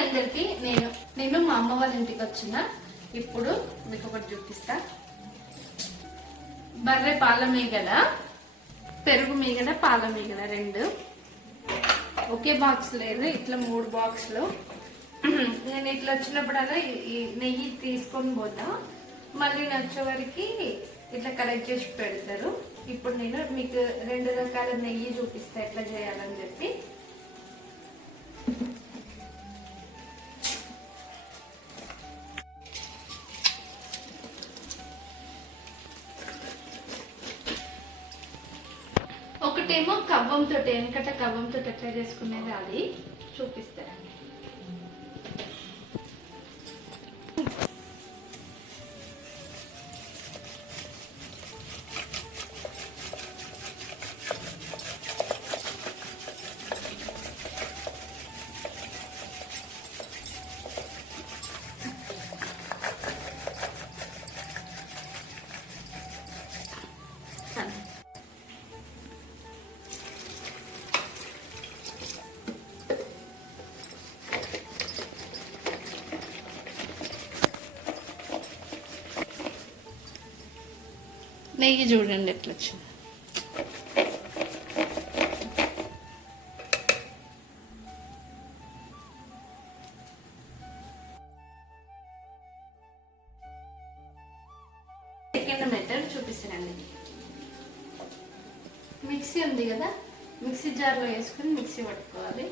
అందరికి నేను మా అమ్మ వాళ్ళ ఇంటికి వచ్చిన. ఇప్పుడు మీకు ఒకటి చూపిస్తా. బర్రె పాల మీగడ, పెరుగు మీగడ, పాల మీగడ రెండు ఒకే బాక్స్ లేదు, ఇట్లా 3 బాక్సులు. నేను ఇట్లా వచ్చినప్పుడల్లా ఈ నెయ్యి తీసుకొని పోతా, మళ్ళీ వచ్చే వరకు ఇట్లా కలెక్ట్ చేసి పెడతారు. ఇప్పుడు నేను మీకు 2 రకాల నెయ్యి చూపిస్తా ఎట్లా చేయాలని చెప్పి. ఒకటేమో కవ్వంతో, వెనకట కవ్వంతో ఎట్లా చేసుకునేది అది చూపిస్తాను. నెయ్యి చూడండి ఎట్లా వచ్చింది. సెకండ్ మెథడ్ చూపిస్తానండి. మిక్సీ ఉంది కదా, మిక్సీ జార్లో వేసుకుని మిక్సీ పట్టుకోవాలి.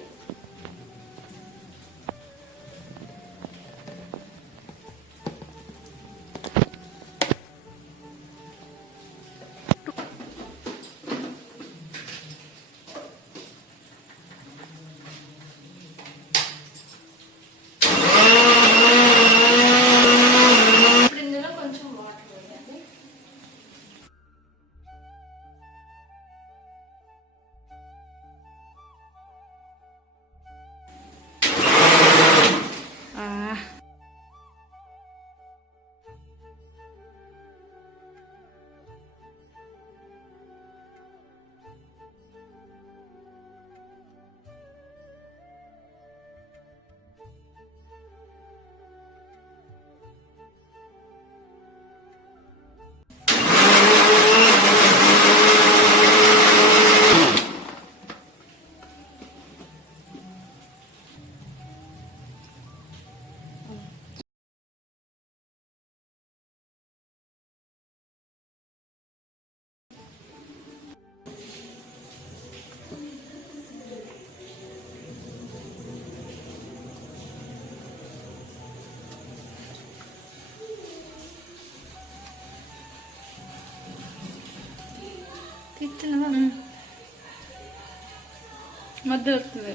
మధ్య వస్తుంది.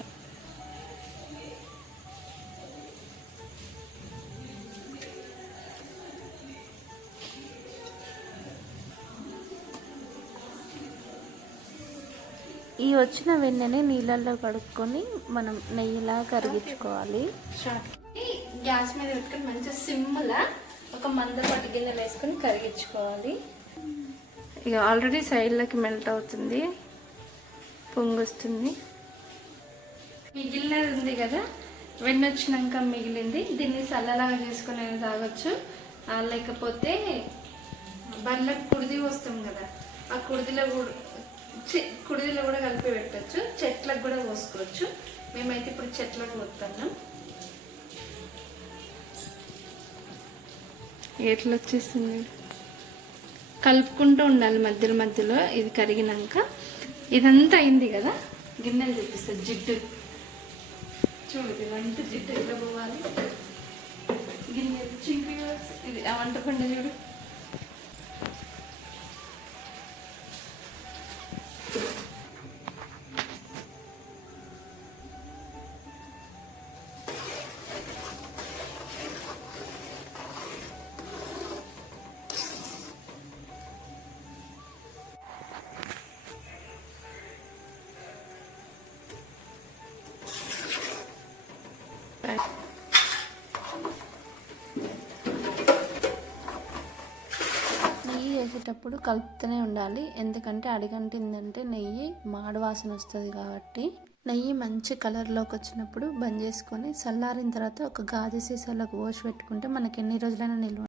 ఈ వచ్చిన వెన్నెని నీళ్ళల్లో కడుక్కొని మనం నెయ్యిలా కరిగించుకోవాలి. గ్యాస్ మీద పెట్టుకొని మంచిగా సిమ్లా ఒక మందపాటి గిన్నె వేసుకొని కరిగించుకోవాలి. ఇక ఆల్రెడీ సైడ్లకి మెల్ట్ అవుతుంది, పొంగొస్తుంది. మిగిలినది ఉంది కదా, వెన్న వచ్చినాక మిగిలింది, దీన్ని చల్లలాగా చేసుకుని తాగొచ్చు. లేకపోతే బర్లకు కుడిది వస్తాం కదా, ఆ కుడిదిలో కూడా కలిపి పెట్టచ్చు. చెట్లకు కూడా పోసుకోవచ్చు. మేమైతే ఇప్పుడు చెట్లకు పోతున్నాం. ఎట్లా వచ్చేస్తుంది, కలుపుకుంటూ ఉండాలి మధ్యలో మధ్యలో. ఇది కరిగినాక ఇదంతా అయింది కదా, గిన్నెలు చూపిస్తుంది. జిడ్డు చూడు, ఇదంతా జిడ్డు ఎట్లా పోవాలి. గిన్నెలు చింపి ఇది వంటకుండా చూడు. నెయ్యి వేసేటప్పుడు కలుపుతూనే ఉండాలి, ఎందుకంటే అడిగంటిందంటే నెయ్యి మాడు వాసన వస్తుంది కాబట్టి. నెయ్యి మంచి కలర్లోకి వచ్చినప్పుడు బంద్ చేసుకొని చల్లారిన తర్వాత ఒక గాజు సీసాలోకి పోసి పెట్టుకుంటే మనకి ఎన్ని రోజులైనా నిల్వ